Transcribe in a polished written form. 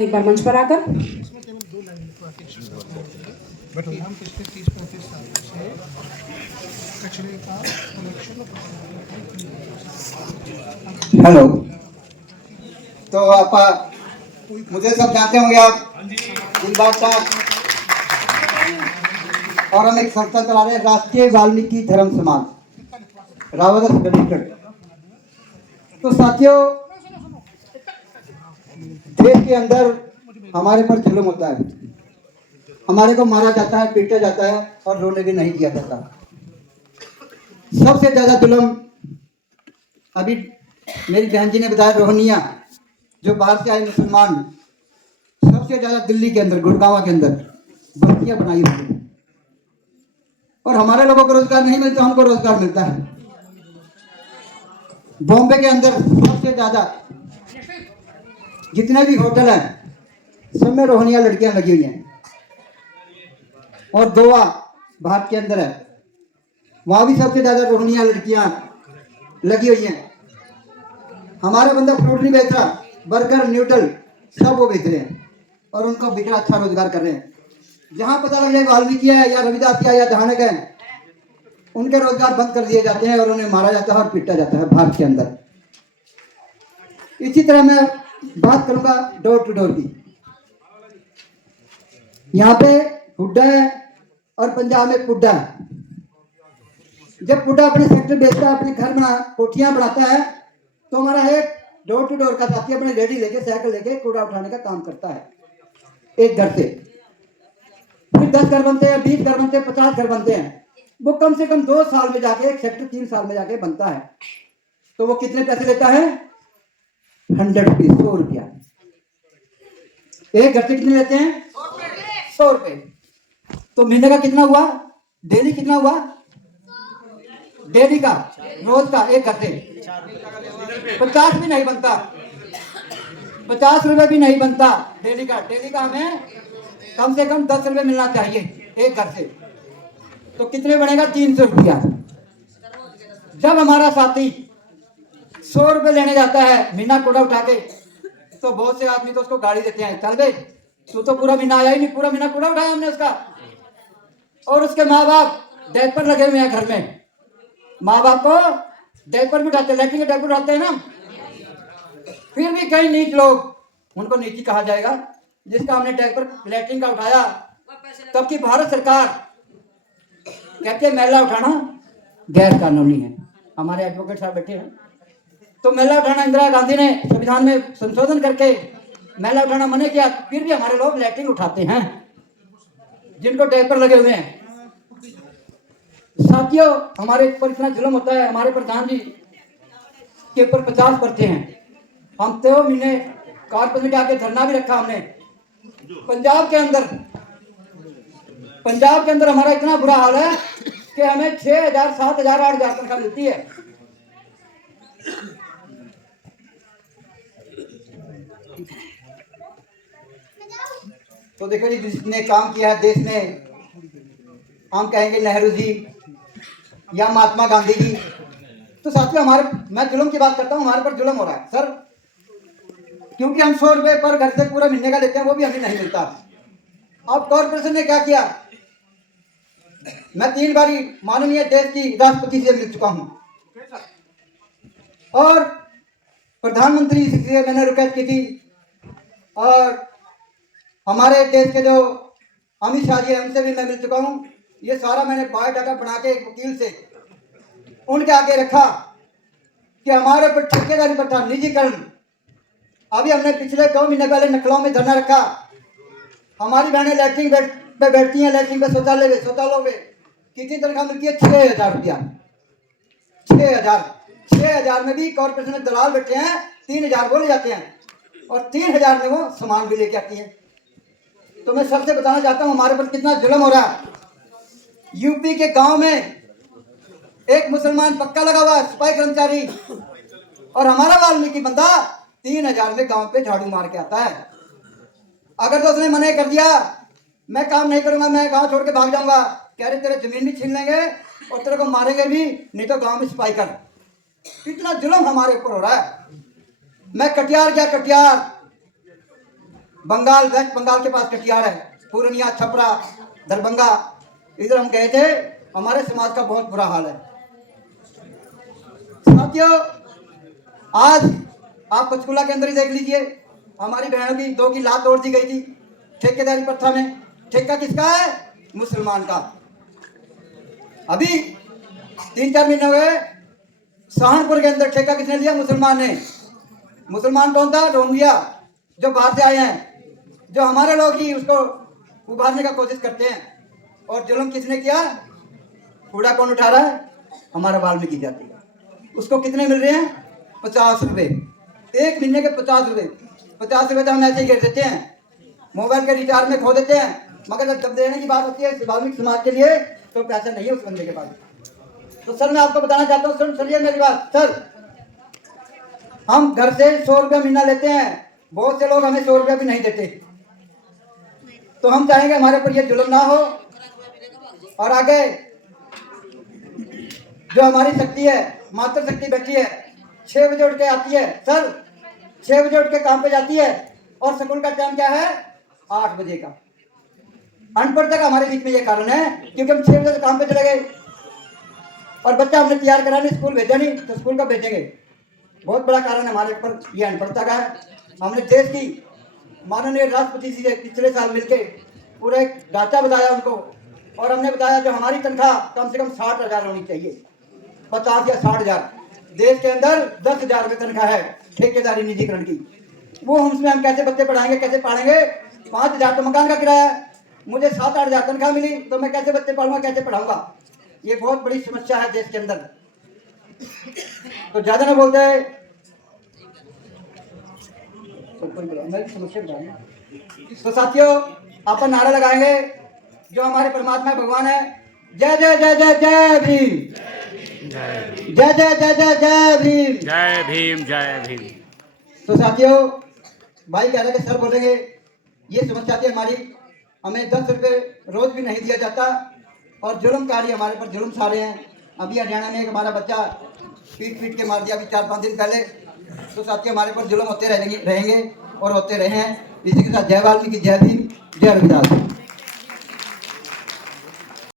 एक बार मंच पर आकर। इसमें केवल 2 लाइन लिखवाती बट हम पिछले 30-35 सालों से कचरे का कलेक्शन। हेलो। तो आप मुझे सब जानते होंगे आप दिलबाग साहब, और हम एक संस्था चला रहे हैं राष्ट्रीय वाल्मीकि धर्म समाज रावत लिमिटेड। तो साथियों, देश के अंदर हमारे पर जुल्म होता है, हमारे को मारा जाता है, पीटा जाता है और रोने भी नहीं किया जाता। सबसे ज्यादा जुल्म अभी मेरी बहन जी ने बताया, रोहनिया जो बाहर से आए मुसलमान, सबसे ज्यादा दिल्ली के अंदर, गुड़गांव के अंदर बस्तियां बनाई हुई है। और हमारे लोगों को रोजगार नहीं मिलता, हमको रोजगार मिलता है। बॉम्बे के अंदर सबसे ज्यादा जितने भी होटल हैं सब में रोहनिया लड़कियां लगी हुई हैं। और गोवा भारत के अंदर है, वहां भी सबसे ज्यादा रोहनिया लड़कियां लगी हुई हैं। हमारे बंदा फ्रूट नहीं बेच रहा, बर्गर न्यूडल सब वो बेच रहे हैं और उनको बिकरा अच्छा रोजगार कर रहे हैं। जहां पता लग जाए वाल्मीकि है या रविदास है या धानक है, उनके रोजगार बंद कर दिए जाते हैं और उन्हें मारा जाता है और पीटा जाता है भारत के अंदर। इसी तरह मैं बात करूंगा डोर टू डोर की। यहाँ पे हुड्डा है और पंजाब में पुड्डा है। जब पुड्डा अपने सेक्टर बेचता है, अपने घर बना कोठियां बनाता है, तो हमारा एक डोर टू डोर का साथी अपने रेडी लेके साइकिल लेके कूड़ा उठाने का काम करता है एक घर से। फिर 10 घर बनते हैं, 20 घर बनते हैं, 50 घर बनते हैं। वो कम से कम 2 साल में जाके, एक सेक्टर 3 साल में जाके बनता है। तो वो कितने पैसे लेता है? 100 रुपीज, 100 रुपया। एक घर से कितने लेते हैं? 100 रुपए। तो महीने का कितना हुआ? डेली कितना हुआ? डेली का, रोज का, एक घर से 50 भी नहीं बनता, 50 रुपए भी नहीं बनता डेली का। डेली का हमें कम से कम 10 रुपए मिलना चाहिए एक घर से। तो कितने बनेगा? 300 रुपया। जब हमारा साथी 100 रुपए लेने जाता है महीना कूड़ा उठा के, तो बहुत से आदमी तो उसको गाड़ी देते हैं, चल बे तू तो पूरा महीना आया ही नहीं, पूरा महीना कूड़ा उठाया हमने उसका। और उसके माँ बाप डायपर लगे हुए हैं घर में, माँ बाप को डायपर भी उठाते, लैट्रिन के डायपर उठाते हैं ना। फिर भी कई नीच लोग, उनको नीची कहा जाएगा, जिसका हमने डायपर लैट्रिन का उठाया, तब की भारत सरकार कहती है महिला उठाना गैर कानूनी है। हमारे एडवोकेट साहब बैठे हैं। तो महिला उठाना इंदिरा गांधी ने संविधान में संशोधन करके महिला उठाना मना किया, फिर भी हमारे लोग लैट्रिन उठाते हैं जिनको डायपर लगे हुए हैं। साथियों, हमारे ऊपर इतना जुल्म होता है, हमारे प्रधान जी के ऊपर 50 पर्चे हैं। हम 3 महीने कारपेट में जाके धरना भी रखा हमने। पंजाब के अंदर हमारा इतना बुरा हाल है कि हमें 6,000, 7,000, 8,000 तनख्वाह मिलती है। तो देखो जी, जिसने काम किया है देश में, हम कहेंगे नेहरू जी या महात्मा गांधी जी। तो साथियों, मैं जुल्म की बात करता हूँ, हमारे पर जुल्म हो रहा है सर, क्योंकि हम 100 रुपए पर घर से पूरा महीने का लेते हैं, वो भी हमें नहीं मिलता। अब कॉर्पोरेशन ने क्या किया? मैं 3 बारी माननीय देश की राष्ट्रपति से मिल चुका हूं और प्रधानमंत्री से मैंने रिक्वेस्ट की थी, और हमारे देश के जो अमित शाह जी हैं उनसे भी मैं मिल चुका हूं। ये सारा मैंने बायोडाटा बना के एक वकील से उनके आगे रखा कि हमारे पर ठेकेदारी पर था, निजीकरण। अभी हमने पिछले 2 महीने पहले नखलाओ में धरना रखा। हमारी बहनें लैट्रिन पे बैठती हैं, लैट्रिन पे शौचालयों में कितनी तनख्वाह मिलती है? 6,000 रुपया। 6,000 में भी कॉर्पोरेशन में दलाल बैठे हैं, 3,000 बोले जाते हैं और 3,000 में वो सामान भी लेके आती है। तो मैं सबसे बताना चाहता हूँ हमारे पर कितना जुल्म हो रहा है। यूपी के गांव में एक मुसलमान पक्का लगा हुआ सिपाही कर्मचारी, और हमारा वाल्मीकि बंदा 3,000 में गांव पे झाड़ू मार के आता है। अगर तो उसने मना कर दिया, मैं काम नहीं करूंगा, मैं गांव छोड़ के भाग जाऊंगा, कह रहे तेरे जमीन भी छीन लेंगे और तेरे को मारेंगे भी, नहीं तो गांव में सिपाही कर। इतना जुल्म हमारे ऊपर हो रहा है। मैं कटिहार गया, कटिहार बंगाल, वेस्ट बंगाल के पास कटिहार है, पूर्णिया, छपरा, दरभंगा, इधर हम गए थे। हमारे समाज का बहुत बुरा हाल है साथियों। आज आप पंचकुला के अंदर ही देख लीजिए, हमारी बहनों की 2 की लात तोड़ दी गई थी ठेकेदारी प्रथा में। ठेका किसका है? मुसलमान का। अभी 3-4 महीने हुए, सहारनपुर के अंदर ठेका किसने लिया? मुसलमान ने। मुसलमान कौन था? रोहिंग्या, जो बाहर से आए हैं, जो हमारे लोग ही उसको उभारने का कोशिश करते हैं। और जुल्म किसने किया? कूड़ा कौन उठा रहा है? हमारा वाल्मीकि जाति का। उसको कितने मिल रहे हैं? 50 रुपए, 1 महीने के 50 रुपए। 50 रुपए तो हम ऐसे ही गिर देते हैं, मोबाइल के रिचार्ज में खो देते हैं, मगर जब देने की बात होती है वाल्मीकि समाज के लिए तो पैसा नहीं है उस बंदे के पास। तो सर मैं आपको बताना चाहता हूँ, सुनिए मेरी बात सर। हम घर से 100 रुपया महीना लेते हैं, बहुत से लोग हमें 100 रुपया भी नहीं देते। तो हम चाहेंगे हमारे ऊपर ये जुल्म ना हो। और आगे जो हमारी शक्ति है, मातृ शक्ति बैठी है, 6 बजे उठ के आती है सर, 6 बजे उठ के काम पे जाती है, और स्कूल का टाइम क्या है? 8 बजे का। अनपढ़ता का हमारे बीच में ये कारण है, क्योंकि हम 6 बजे से काम पे चले गए और बच्चा हमने तैयार करा नहीं, स्कूल भेजा नहीं, तो स्कूल का भेजेंगे। बहुत बड़ा कारण है हमारे ऊपर ये अनपढ़ता का है। हमने देश की माननीय राष्ट्रपति जी से पिछले साल मिलके पूरा एक ढांचा बताया उनको, और हमने बताया जो हमारी तनख्वाह कम से कम 60,000 होनी चाहिए, 50 या 60,000। देश के अंदर 10,000 रुपये तनख्वाह है ठेकेदारी निजीकरण की। वो उसमें हम कैसे बच्चे पढ़ाएंगे, कैसे पढ़ाएंगे? 5,000 तो मकान का किराया है, मुझे 7-8 हज़ार तनख्वाह मिली तो मैं कैसे बच्चे पढ़ूंगा, कैसे पढ़ाऊंगा? ये बहुत बड़ी समस्या है देश के अंदर। तो ज्यादा ना बोलते हैं, तो साथियों अपन नारा लगाएंगे जो हमारे परमात्मा भगवान है, जय जय जय जय जय भीम, जय जय जय जय जय भीम, जय भीम, जय भीम। तो साथियों भाई कह रहे कि सर बोलेंगे ये समस्या थी हमारी, हमें 10 रुपये रोज भी नहीं दिया जाता और जुल्मकारी हमारे पर जुल्म सारे हैं। अभी हरियाणा में एक हमारा बच्चा पीट के मार दिया अभी 4-5 दिन पहले। तो साथियों हमारे पर जुल्म होते रहेंगे और होते रहे हैं। इसी के साथ जय वाल्मीकि, जय भीम, जय रविदास।